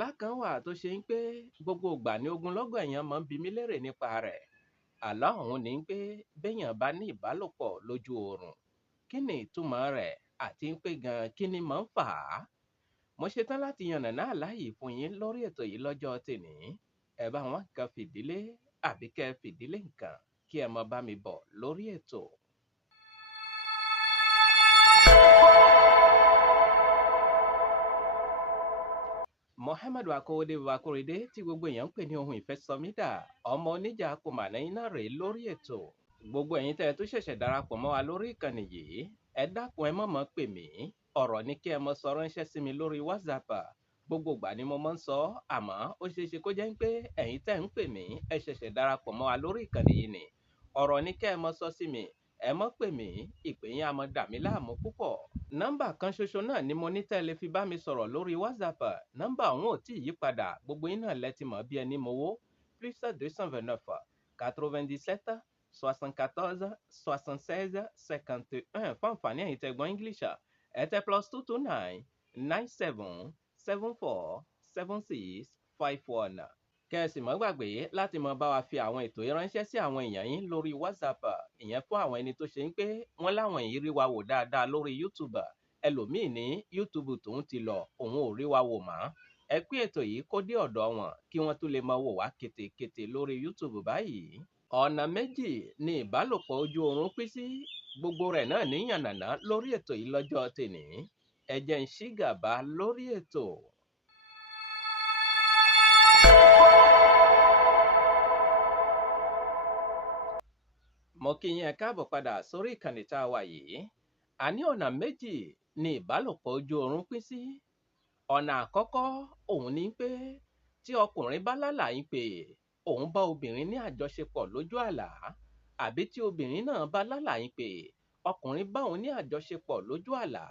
àlá kan wà tó ṣe ń pé gbogbo ìgbà ni ogunlọ́gọ̀ èèyàn máa ń bi mí lérè nípa rẹ̀. Àlá ọ̀hún ni pé béèyàn bá ní ìbálòpọ̀ lójú oorun, kí ni ìtumọ̀ rẹ̀ àti ń pé gan kí ni máa ń fà á? Mo ṣetán láti yànnàná àlá yìí fún yín lórí ètò yìí lọ́jọ́ tèní. Ẹ bá wọn nǹkan fìdílé àbí kẹ́ ẹ fìdílé nǹkan kí ẹ máa bá mi bọ̀ lórí ètò. Muhammadu Akọ́wọ́dé tí gbogbo èèyàn ń pè ní ohun ìfẹ́ sọmídà, ọmọ oníjà kòmànà iná rèé lórí ètò. Gbogbo ẹ̀yin tẹ́ ẹ tó ṣẹ̀ṣẹ̀ darapọ̀ mọ́ wa lórí ìkànnì yìí, ẹ dákun ẹ mọ̀mọ́ pè mí, ọ̀rọ̀ ni kí ẹ mọ sọ ránṣẹ́ sí mi lórí WhatsApp. Gbogbo ìgbà ni mo máa ń sọ, àmọ́ ó ṣeé ṣe kó jẹ́ pé ẹ̀yin tẹ́ ń pè mí ẹ ṣẹ̀ṣẹ̀ darapọ̀ mọ́ wa lórí ìkànnì yìí ni. Ọ̀rọ̀ ni kí ẹ mọ sọ sí mi, ẹ mọ́ pè mí, ìpè yín á mọ dà mí láàmú púpọ̀. Nọ́mbà kan ṣoṣo náà ni mo ní tẹ́ lè fi bá mi sọ̀rọ̀ lórí WhatsApp. Nọ́mbà ọ̀hún ò tí ì yí padà, gbogbo yín náà lẹ ti mọ̀ bí ẹni mowó. +229 97 74 76 51 fún àǹfààní ẹ̀yin tẹ́ gbọ́ English. Ẹ tẹ +229 97 74 76 51. Kẹ́ ẹ sì mọ́ gbàgbé láti mọ bá wa fi àwọn ètò yìí ránṣẹ́ sí àwọn èèyàn yín lórí WhatsApp. Ìyẹn fún àwọn ẹni tó ṣe ń pé wọ́n láwọn yìí rí wa wò dáadáa lórí YouTube. Ẹlòmíì ní YouTube tòun ti lọ, òun ò rí wa wò mọ́. Ẹ pé ètò yìí kó dé ọ̀dọ̀ wọn kí wọ́n tún lè máa wò wá kétékété lórí YouTube báyìí. Ọ̀nà méjì ni ìbálòpọ̀ ojú oorun pín sí, gbogbo rẹ̀ náà ní yànnàná lórí ètò yìí lọ́jọ́ tèní. Ẹ jẹ́ n ṣí gàba lórí ètò. Mo kí yín ẹ káàbọ̀ padà sórí ìkànnì tá a wà yìí. A ní ọ̀nà méjì ni ìbálòpọ̀ ojú oorun pín sí. Ọ̀nà àkọ́kọ́ òun ni pé tí ọkùnrin bá lálàá pé òun bá obìnrin ní àjọṣepọ̀ lójú àlá, àbí tí obìnrin náà bá lálàá pé ọkùnrin bá òun ní àjọṣepọ̀ lójú àlá,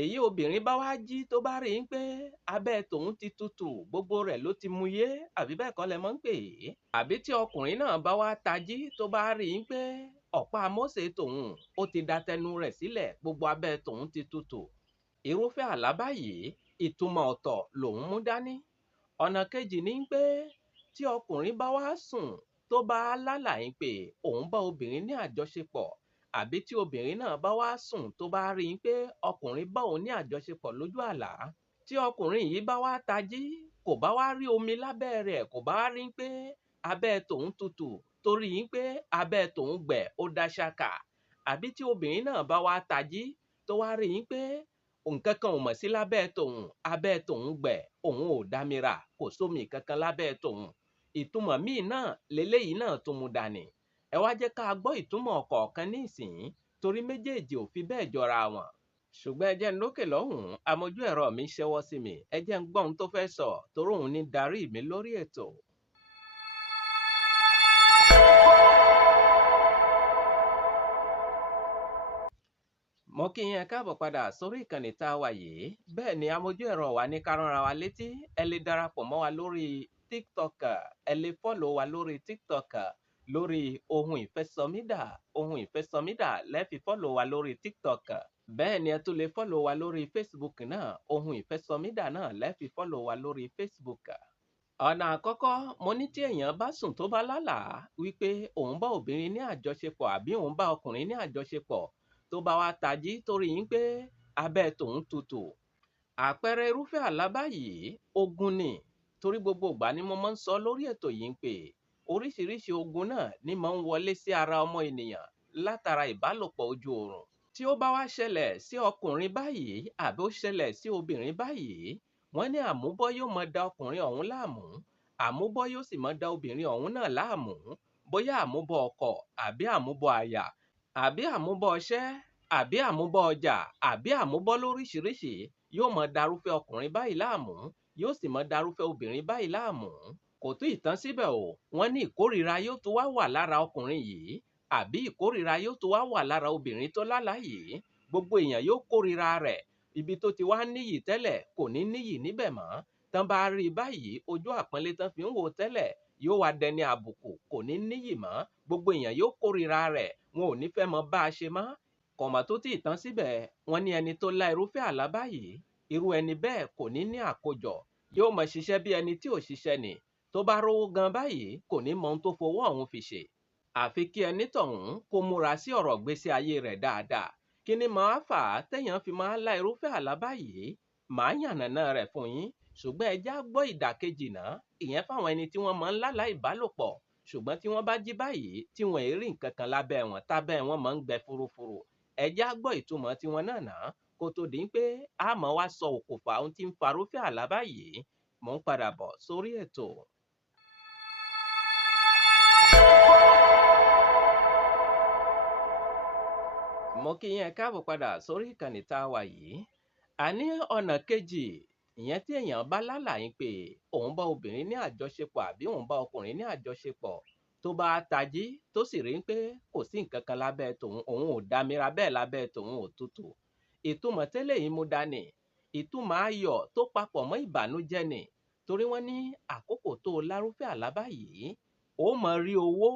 èyí obìnrin bá wá jí tó bá rí pé abẹ́ tòun ti tutù, gbogbo rẹ̀ ló ti muyé, àbí bẹ́ẹ̀ kọ́ lẹ mọ́ ń pè é. Àbí tí ọkùnrin náà bá wá tají tó bá rí pé ọ̀pá Mósè tòun ó ti da tẹnu rẹ̀ sílẹ̀, gbogbo abẹ́ tòun ti tutù. Irúfẹ́ àlá báyìí ìtumọ̀ ọ̀tọ̀ lòun mú dání. Ọ̀nà kejì ni pé tí ọkùnrin bá wá sùn tó bá lálàá pé òun bá obìnrin ní àjọṣepọ̀, àbí tí obìnrin náà bá wá sùn tó bá rí pé ọkùnrin bá òun ní àjọṣepọ̀ lójú àlá, tí ọkùnrin yìí bá wá tají kò bá wá rí omi lábẹ́ rẹ̀, kò bá rí pé abẹ́ tòun tutù torí pé abẹ́ tòun gbẹ ó dá ṣáká, àbí tí obìnrin náà bá wá tají tó wá rí pé nǹkan kan ò mọ̀ sí lábẹ́ tòun, abẹ́ tòun gbẹ, òun ò dámira, kò sómi kankan lábẹ́ tòun. Ìtumọ̀ míì náà leléyìí náà tó mú dání. Ẹ wá jẹ́ ká gbọ́ ìtumọ̀ ọ̀kọ̀ọ̀kan nísìnyí torí méjèèjì ò fi bẹ́ẹ̀ jọra wọn. Ṣùgbọ́n ẹ jẹ́ n lókè lọ́hùn-ún, amójú ẹ̀rọ mi ṣẹ́wọ́ sí mi, ẹ jẹ́ n gbọ́ ohun tó fẹ́ sọ torí òun ní darí mi lórí ètò. Mo kí yín ẹ káàbọ̀ padà sórí ìkànnì tá a wà yìí. Bẹ́ẹ̀ ni amójú ẹ̀rọ wa ní ká ránra wa létí. Ẹ lè darapọ̀ mọ́ wa lórí TikTok, ẹ lè follow wa lórí TikTok lórí ohun ìfẹ́ sọmídà. Ohun ìfẹ́ sọmídà lẹ́ fi follow wa lórí TikTok. Bẹ́ẹ̀ ni ẹ tún lè follow wa lórí Facebook náà. Ohun ìfẹ́ sọmídà náà lẹ́ fi follow wa lórí Facebook. Ọ̀nà àkọ́kọ́, mo ní tí èèyàn bá sùn tó bá lálàá wípé òun bá obìnrin ní àjọṣepọ̀ àbí òun bá ọkùnrin ní àjọṣepọ̀, tó bá wá tají torí pé abẹ́ tòun tutù. Àpẹẹrẹ irúfẹ́ àlá báyìí ogun ni, torí gbogbo ìgbà ni mo máa ń sọ lórí ètò yìí pé oríṣiríṣi ogun náà ni máa ń wọlé sí ara ọmọ ènìyàn látara ìbálòpọ̀ ojú oorun. Tí ó bá wá ṣẹlẹ̀ sí ọkùnrin báyìí àbí ó ṣẹlẹ̀ sí obìnrin báyìí, wọ́n ní àmúbọ́ yóò máa da ọkùnrin ọ̀hún láàmú, àmúbọ́ yóò sì máa da obìnrin ọ̀hún náà láàmú, bóyá àmúbọ́ ọkọ àbí àmúbọ́ aya, àbí àmúbọ́ ọṣẹ́, àbí àmúbọ́ ọjà, àbí àmúbọ́ lóríṣiríṣi yóò máa darúfẹ́ ọkùnrin báyìí láàmú, yóò sì máa darúfẹ́ obìnrin báyìí láàmú. Kò tún ìtàn síbẹ̀ o, wọ́n ní ìkórìíra yóò tún wá wà lára ọkùnrin yìí, àbí ìkórìíra yóò tún wá wà lára obìnrin tó lálàá yìí. Gbogbo èèyàn yóò kórìíra rẹ̀, ibi tó ti wá níyì tẹ́lẹ̀ kò ní níyì níbẹ̀ mọ́. Tán bá rí i báyìí, ojú àpọ́nlé tán fi ń wò tẹ́lẹ̀ yóò wá dẹni àbùkù, kò ní níyì mọ́. Gbogbo èèyàn yóò kórìíra rẹ̀, wọn ò ní fẹ́ mọ bá a ṣe mọ́. Kọ̀mọ̀ tó ti ìtàn síbẹ̀, wọ́n ní ẹni tó lá irúfẹ́ àlá báyìí, irú ẹni bẹ́ẹ̀ kò ní ní àkójọ Yóò máa ṣiṣẹ́ bí ẹni tí ò ṣiṣẹ́ ni. Tó bá rówó gan báyìí, kò ní mọ ohun tó fowó ọ̀hún fi ṣe. Àfi kí ẹni tọ̀hún kó múra sí ọ̀rọ̀ ìgbésí ayé rẹ̀ dáadáa. Kí ni máa fà á téèyàn fi máa ń lá irúfẹ́ àlá báyìí? Màá yànnàná rẹ̀ fún yín, ṣùgbọ́n ẹ já gbọ́ ìdàkejì náà. Ìyẹn fáwọn ẹni tí wọ́n máa ń lálàá ìbálòpọ̀, ṣùgbọ́n tí wọ́n bá jí báyìí tí wọn ò rí nǹkan kan lábẹ́ wọn, tábẹ́ wọn máa ń gbẹ fúrúfúrú. Ẹ já gbọ́ ìtumọ̀ tiwọn náà ná, kó tó di pé a máa wá sọ òkùnfà ohun tí ń fa irúfẹ́ àlá báyìí. Mò ń padà bọ̀ sórí ètò. Mo kí yín ẹ káàbọ̀ padà sórí ìkànnì tá a wà yìí. A ní ọ̀nà kejì, ìyẹn tí èèyàn bá lálàá pé òun bá obìnrin ní àjọṣepọ̀ àbí òun bá ọkùnrin ní àjọṣepọ̀, tó bá tají tó sì rí pé kò sí nǹkan kan lábẹ́ tòun, òun ò dámira bẹ́ẹ̀ lábẹ́ tòun ò tutù. Ìtumọ̀ tẹ́lẹ̀ yìí mú dání, ìtumọ̀ ayọ̀ tó papọ̀ mọ́ ìbànújẹ́ ni. Torí wọ́n ní àkókò tó lárúfẹ́ àlá báyìí, ó máa rí owó,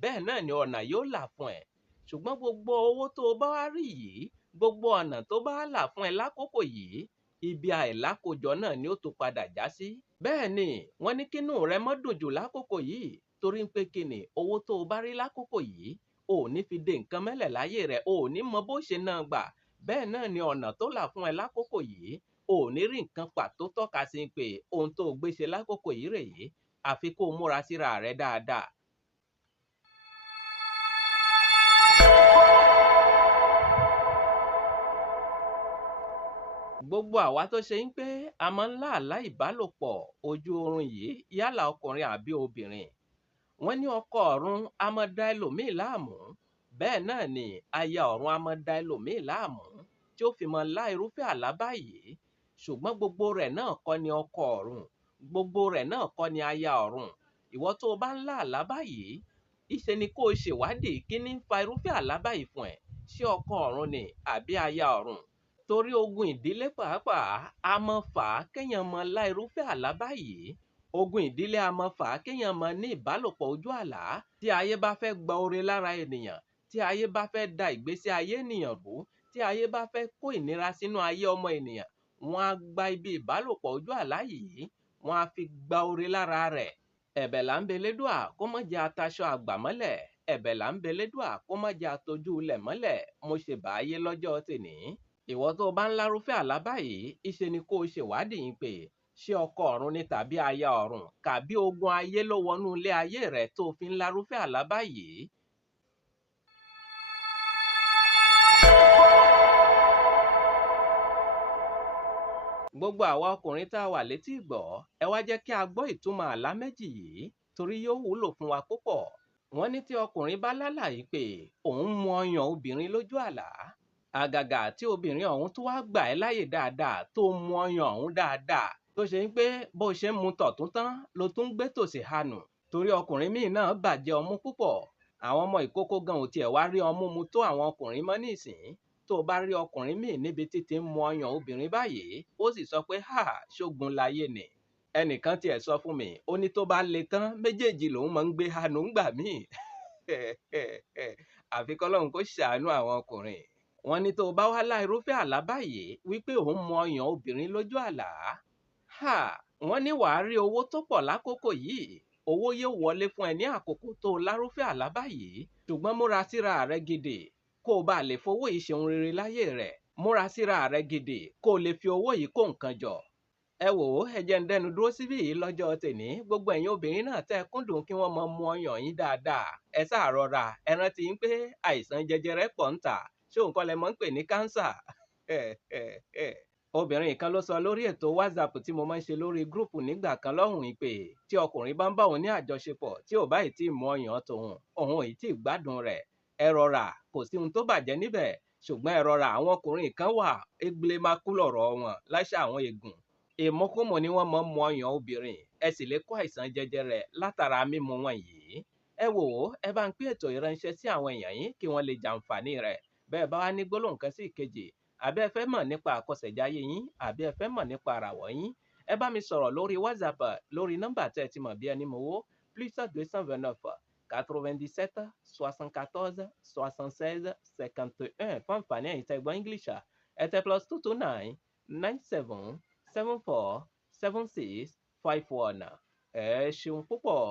bẹ́ẹ̀ náà ni ọ̀nà yóò là fún ẹ. Ṣùgbọ́n gbogbo owó tó bá wá rí yìí, gbogbo ọ̀nà tó bá là fún ẹ lákòókò yìí, ibi àìlákojọ náà ni ó tún padà já sí. Bẹ́ẹ̀ ni, wọ́n ní kínú rẹ mọ́ dùn jù lákòókò yìí, torí pé kíni owó tó bá rí lákòókò yìí, ò ní fi de nǹkan mẹ́lẹ̀ láyé rẹ̀, ò ní mọ bó ṣe náà gbà. Bẹ́ẹ̀ náà ni ọ̀nà tó là fún ẹ lákòókò yìí, ò ní rí nǹkan pàtó tọ́ka sí pé ohun tó gbé ṣe lákòókò yìí rèé, àfi kó múra síra rẹ dáadáa. Gbogbo àwa tó ṣe ń pé a máa ń lá àlá ìbálòpọ̀ ojú oorun yìí, yálà ọkùnrin àbí obìnrin. Wọ́n ní ọkọ ọ̀run a máa da ẹlòmíì láàmú, bẹ́ẹ̀ náà ni aya ọ̀run a máa da ẹlòmíì láàmú, tí ó fi máa lá irúfẹ́ àlá báyìí. Ṣùgbọ́n gbogbo rẹ̀ náà kọ́ ni ọkọ ọ̀run, gbogbo rẹ̀ náà kọ́ ni aya ọ̀run. Ìwọ tó bá ń lá àlá báyìí, ìṣe ni kó o ṣèwádìí kí ní ń fa irúfẹ́ àlá báyìí fún ẹ. Ṣé ọkọ ọ̀run ni àbí aya ọ̀run? Torí ogun ìdílé pàápàá a máa fà á kéèyàn máa lá irúfẹ́ àlá báyìí. Ogun ìdílé a máa fà á kéèyàn máa ní ìbálòpọ̀ ojú àlá. Tí ayé bá fẹ́ gba oore lára ènìyàn, tí ayé bá fẹ́ da ìgbésí ayé ènìyàn rú, tí ayé bá fẹ́ kó ìnira sínú ayé ọmọ ènìyàn, wọ́n á gba ibi ìbálòpọ̀ ojú àlá yìí, wọ́n á fi gba oore lára rẹ̀. Ẹ̀bẹ̀ là ń bẹ Elédùà kó má jẹ́ ataṣọ àgbà mọ́lẹ̀, ẹ̀bẹ̀ là ń bẹ Elédùà kó má jẹ́ atojú ilẹ̀ mọ́lẹ̀. Mo ṣe báyé lọ́jọ́ tèní. Ìwọ tó bá ń lárúfẹ́ àlá báyìí, ìṣe ni kó o ṣèwádìí pé ṣé ọkọ ọ̀run ni tàbí aya ọ̀run, kàbí ogun ayé ló wọnú ilé ayé rẹ tó fi ń lárúfẹ́ àlá báyìí. Gbogbo àwa ọkùnrin tá a wà létí ìgbọ́, ẹ wá jẹ́ kí a gbọ́ ìtumọ̀ àlá méjì yìí, torí yóò wúlò fún wa púpọ̀. Wọ́n ní tí ọkùnrin bá lálàá pé òun mu ọyàn obìnrin lójú àlá, àgàgà tí obìnrin ọ̀hún tó wá gbà ẹ́ láyè dáadáa, tó mu ọyàn ọ̀hún dáadáa, tó ṣe ń pé bó ṣe ń mu tọ̀tún tán ló tún gbé tòsì hanù. Torí ọkùnrin míì náà bàjẹ́ ọmú púpọ̀. Àwọn ọmọ ìkókó gan ò tiẹ̀ wá rí ọmú mu tó àwọn ọkùnrin mọ́ nísìnyí. Tó o bá rí ọkùnrin míì níbi títí ń mu ọyàn obìnrin báyìí, ó sì sọ pé ṣógun láyé ni. Ẹnìkan tiẹ̀ sọ fún mi, ó ní tó bá le tán méjèèjì lòun máa ń gbé hanù ńgbà míì. Àfi k'Ọlọ́run kó ṣàánú àwọn ọkùnrin. Wọ́n ní tó bá wá lá irúfẹ́ àlá báyìí wípé òun mu ọyàn obìnrin lójú àlá, wọ́n ní wàá rí owó tó pọ̀ lákòókò yìí. Owó yóò wọlé fún ẹ ní àkókò tó lárúfẹ́ àlá báyìí. Ṣùgbọ́n múra síra rẹ gidi kó o bá lè fowó yìí ṣe ohun rere láyé rẹ̀. Múra síra rẹ gidi kó o lè fi owó yìí kó nǹkan jọ. Ẹ wò ó, ẹ jẹ́ ń dẹnu dúró síbí yìí lọ́jọ́ tèní. Gbogbo ẹ̀yin obìnrin náà tẹ́ kúndùn kí wọ́n máa mu ọyàn yín dáadáa. Ẹ sáà rọra, ẹ rántí pé àìsàn jẹjẹrẹ pọ̀ ń tà. Ṣé òun kọ́ lẹ mọ̀ ń pè ní kánsà? Obìnrin kan ló sọ lórí ètò WhatsApp tí mo máa ń ṣe lórí gúrùpù nígbà kan lọ́hùn-ún pé tí ọkùnrin bá ń bá òun ní àjọṣepọ̀ tí ò bá ì tí ì mu ọyàn tòun, òun ì tí ì gbádùn rẹ̀. Ẹ rọra, kò sí ohun tó bàjẹ́ níbẹ̀. Ṣùgbọ́n ẹ rọra, àwọn ọkùnrin kan wà égblémákú lọ̀rọ̀ wọn láṣà àwọn ègùn. Ìmúkúmu ni wọ́n máa ń mu ọyàn obìnrin. Ẹ sì lè kó àìsàn jẹjẹrẹ látara mímu wọn yìí. Ẹ wò ó, ẹ bá ń pín ètò ìránṣẹ́ sí àwọn èèyàn yín kí wọ́n lè jàǹfààní rẹ̀. Bẹ́ẹ̀ bá wá ní gbólóhùn kan sí ìkejì, àbí ẹ fẹ́ mọ̀ nípa àkọsẹ̀jáyé yín, àbí ẹ fẹ́ mọ̀ nípa àràwọ̀ yín, ẹ bá mi sọ̀rọ̀ lórí WhatsApp lórí nọ́mbà tẹ́ ẹ ti mọ̀ bí ẹni mowó +229 97 74 76 51 fún àǹfààní ẹ̀yin tẹ́ gbọ́ English. Ẹ tẹ +229 97 74 7651. Ẹ ṣeun púpọ̀.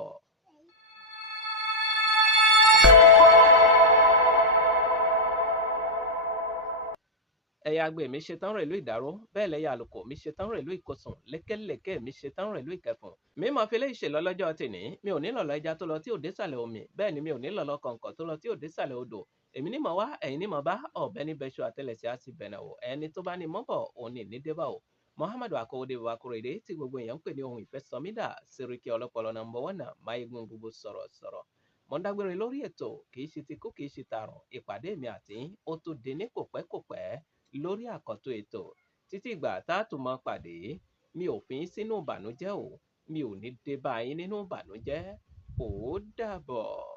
Ẹyẹ agbe mi ṣetán rẹ̀ ìlú ìdáró, bẹ́ẹ̀ lẹ́yẹ àlùkò mi ṣetán rẹ̀ ìlú ìkọsùn, lékèlékè mi ṣetán rẹ̀ ìlú ìkẹfùn. Mi máa fi eléyìí ṣèlọ lọ́jọ́ tèní, mi ò ní lọ̀lọ̀ ẹja tó lọ tí ò désàlẹ̀ omi, bẹ́ẹ̀ ni mi ò ní lọ̀lọ̀ kọ̀ǹkọ̀ tó lọ tí ò désàlẹ̀ odò. Èmi ní mọ̀ wá, ẹ̀yin ní mọ̀ bá, ọ̀bẹ ní bẹṣu àtẹlẹsẹ̀ á sì bẹ̀nà wò. Ẹni tó bá ní mọ́ bọ̀, òun ní ní débà o. Muhammadu Akọ́wọ́dé Baba Korede tí gbogbo èèyàn ń pè ní ohun ìfẹ́ sọmídà, Sẹ́ríkì ọlọ́pọlọ number 1, máyégún gbogbo sọ̀rọ̀sọ̀rọ̀. Mo ń dágbére lórí ètò, kì í ṣe ti kú, kì í ṣe tààrùn. Ìpàdé mi àti yín, ó tó di ní kòpẹ́kòpẹ́ lórí àkọ́tún ètò. Títí ìgbà tá a tún máa pàdé, mi ò fi yín sínú ìbànújẹ́ o, mi ò ní dé bá yín nínú ìbànújẹ́. Ó dàbọ̀.